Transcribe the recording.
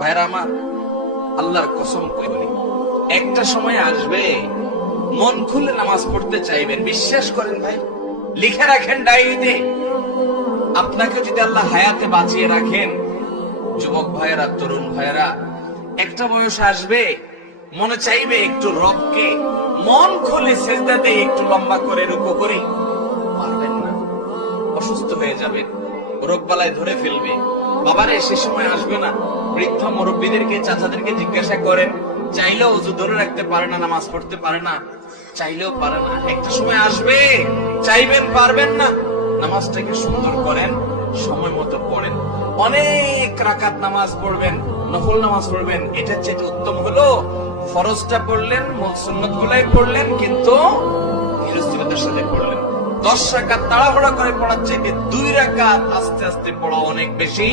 ভাইরা আমার, আল্লাহর কসম করে বলি, একটা সময় আসবে মন খুলে নামাজ পড়তে চাইবেন। বিশ্বাস করেন ভাই, লিখে রাখেন ডায়েরিতে। আপনাকে যদি আল্লাহ হায়াতে বাঁচিয়ে রাখেন, যুবক ভাইয়েরা, তরুণ ভাইয়েরা, একটা বয়স আসবে মনে চাইবে একটু রবকে মন খুলে সেজদা দিয়ে একটু লম্বা করে রুকু করি, পারবেন না, অসুস্থ হয়ে যাবেন, রোগ বালায় ধরে ফেলবে। বাবারে, সে সময় আসবে না। বৃদ্ধ মুরব্বীদেরকে, চাচাদেরকে জিজ্ঞাসা করেন, চাইলেও ওযু ধরে রাখতে পারে না, নামাজ পড়তে পারে না, চাইলেও পারে না। একটা সময় আসবে চাইবেন, পারবেন না। নামাজটাকে সুন্দর করেন, সময় মতো পড়েন, অনেক রাকাত নামাজ পড়বেন, নফল নামাজ পড়বেন। এটার চেয়ে উত্তম হলো ফরজটা পড়লেন, মূল সুন্নত গুলাই পড়লেন, কিন্তু ধীরস্থিরতার সাথে পড়লেন। 10 রাকাত তাড়াহুড়া করে পড়ার চেয়ে 2 রাকাত আস্তে আস্তে পড়া অনেক বেশি